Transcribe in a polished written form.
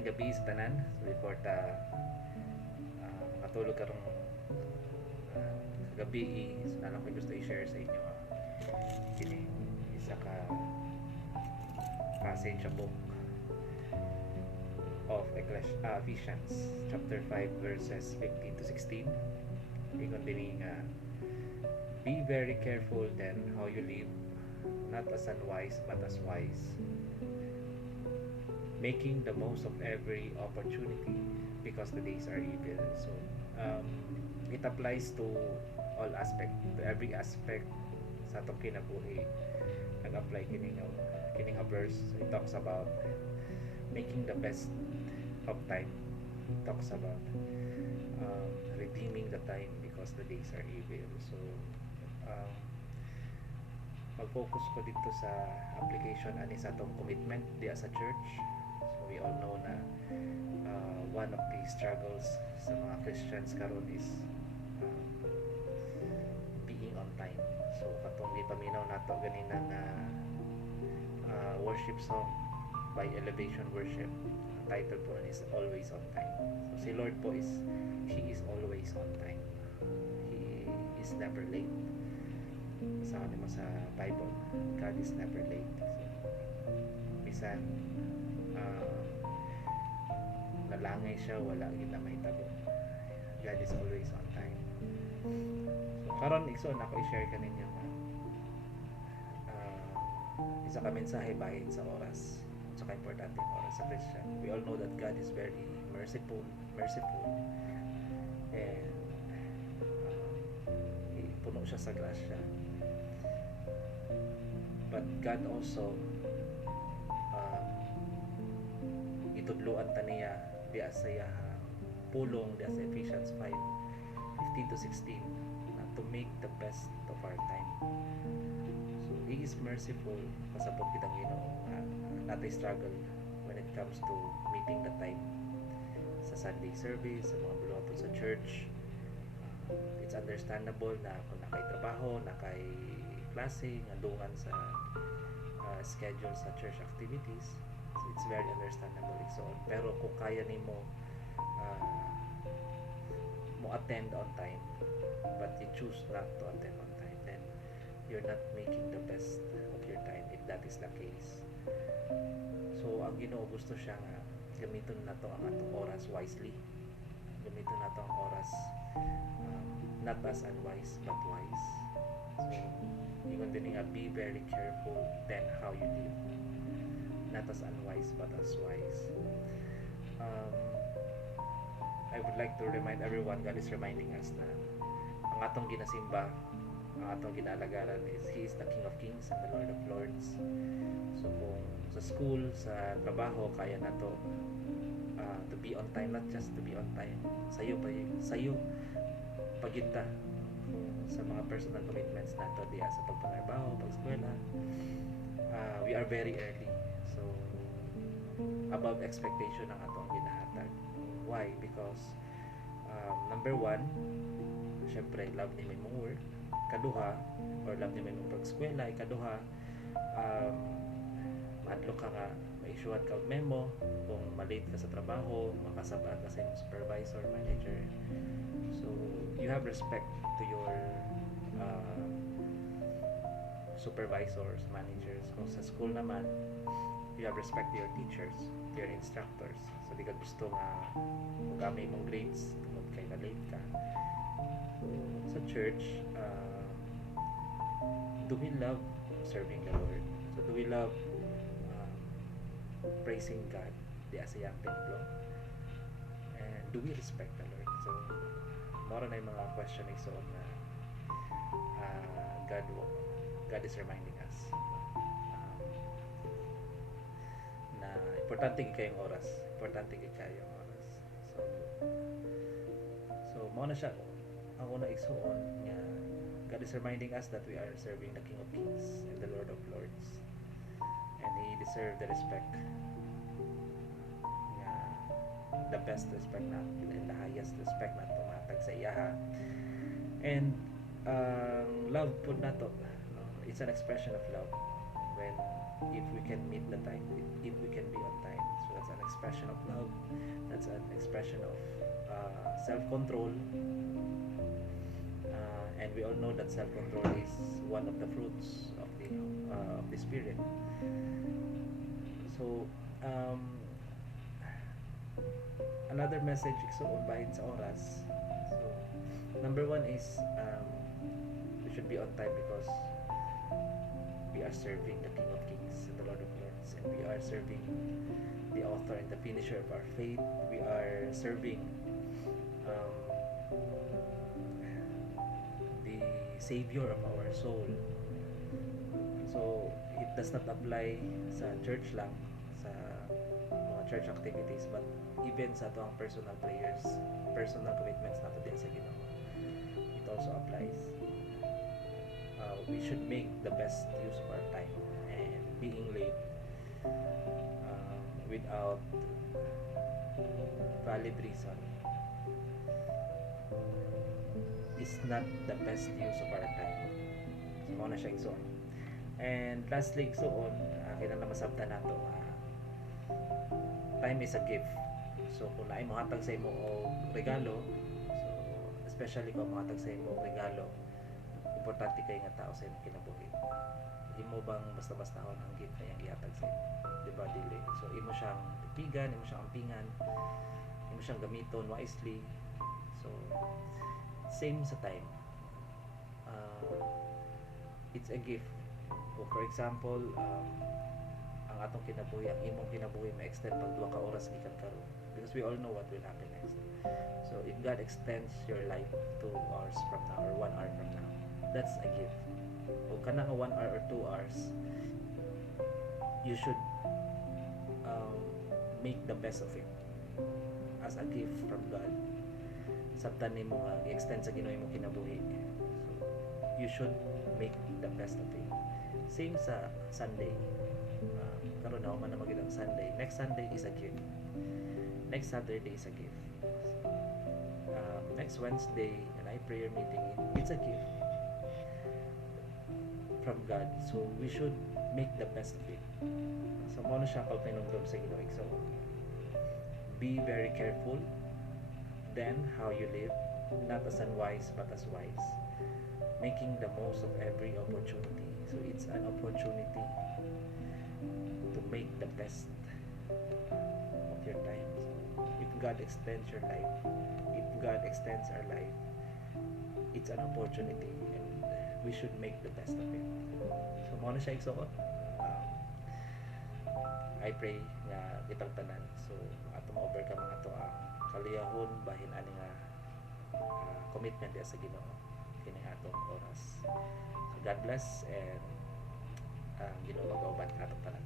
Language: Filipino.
Maayong gabi sa tanan. So before ta matulog karong gabi, so na lang ko gusto i-share sa inyo kini isa ka passage sa book of Ephesians chapter 5 verses 15 to 16. Ingon dinhi nga, be very careful then how you live, not as unwise but as wise, making the most of every opportunity because the days are evil. So it applies to all aspect, to every aspect sa atong kinabuhi. Nag-apply kining verse. So it talks about making the best of time. It talks about redeeming the time because the days are evil. So um, mag-focus ko dito sa application ani sa atong commitment di as a church. So we all know na one of the struggles sa mga Christians karon is being on time. So katong gipaminaw nato ganina na worship song by Elevation Worship, title po is Always on Time. So si Lord po He is always on time. He is never late. Sabi mo sa Bible, God is never late. So bisan nalangay siya, wala gid na may tabo. God is always on time. So karon igsoon ako i-share kaninyo nga isa ka mensahe bahin sa oras. Saka importante ang oras sa Christian. We all know that God is very merciful, and puno siya sa grasya. But God also itudluan ta niya diya sa pulong diya sa Ephesians 5:15 to 16 na to make the best of our time. So He is merciful pasabot kitang Ginoo. Natay struggle when it comes to meeting the time sa Sunday service, sa mga bulwaton sa church. It's understandable na kung nakay trabaho, nakay klase, andungan sa schedule sa church activities. So it's very understandable. So, pero kung kaya nimo mo attend on time, but you choose not to attend on time, then you're not making the best of your time if that is the case. So ang Ginoo gusto siya nga gamiton nato ang atong oras wisely. Gamiton nato ang oras not as unwise but wise. So ingon din nga, be very careful then how you live, not as unwise but as wise. I would like to remind everyone, God is reminding us na ang atong ginasimba, ang atong ginalagaran is He is the King of Kings and the Lord of Lords. So kung sa school, sa trabaho, kaya na to to be on time, not just to be on time, sayo paginta sa mga personal commitments nato diya sa pagpanarbaho, pag-eskwela. We are very early, so above expectation ang atong ginahatag. Why? Because number one, syempre love ni may mong work. Kaduha, or love ni may mong pag-eskwela. Ikaduha, madlo ka nga ma-issuean ka og memo kung malate ka sa trabaho, makasaba ka sa imong supervisor, manager. So you have respect to your supervisors, managers. Kung sa school naman, you have respect to your teachers, to your instructors. So di ka gusto nga magamay mong grades tungod kay na late ka. Sa church, do we love serving the Lord? So do we love praising God di asayang templo? And do we respect the Lord? So mora na yung mga question na isuon na God is reminding us na importante kayong oras, so mo na siya ang una isuon nga God is reminding us that we are serving the King of Kings and the Lord of Lords, and He deserves the respect, nga the best respect na and the highest respect na tumatag sa iya. And love po na to, it's an expression of love when if we can meet the time, if we can be on time. So that's an expression of love, that's an expression of self-control, and we all know that self-control is one of the fruits of the spirit. So another message igsoon bahin sa oras. So number one is we should be on time because we are serving the King of Kings and the Lord of Lords, and we are serving the author and the finisher of our faith. We are serving um, the Savior of our soul. So it does not apply sa church lang, sa mga church activities, but even sa ato ang personal prayers, personal commitments nato din sa Ginoo. It also applies. We should make the best use of our time, and being late without valid reason is not the best use of our time. So mao na siya igsoon. And lastly igsoon, kinahanglan masabtan nato time is a gift. So kung naay mohatag sa imo og regalo, so especially kung mohatag sa imo og regalo, importante kay nga tao sa imong kinabuhi. Imo bang basta-bastahon ang gift na iyang ihatag sa imo? Diba dili? So imo siyang tipigan, imo siyang ampingan, imo siyang gamiton wisely. So same sa time. It's a gift. So, for example, ang atong kinabuhi, ang imong kinabuhi ma-extend pag 2 ka oras gikan karon, because we all know what will happen next. So if God extends your life 2 hours from now or 1 hour from now, that's a gift. Kung kana nga 1 hour or 2 hours, you should make the best of it as a gift from God. Sabtan nimo nga i-extend sa Ginoo imong kinabuhi. So you should make the best of it. Same sa Sunday. Karon na man na magid ang Sunday. Next Sunday is a gift. Next Saturday is a gift. Next Wednesday, an prayer meeting, it's a gift from God. So we should make the best of it. So mo na siya pagpinumdum sa Ginoo. So be very careful then how you live, not as unwise but as wise, making the most of every opportunity. So it's an opportunity to make the best of your time. So if God extends your life, if God extends our life, it's an opportunity, and we should make the best of it. So mo na siya igsoon. I pray nga kitang tanan, so atong overcome mga to ang kaliyahon bahin ani nga commitment sa Ginoo kini atong oras. So God bless, and Ginoo magauban atong tanan.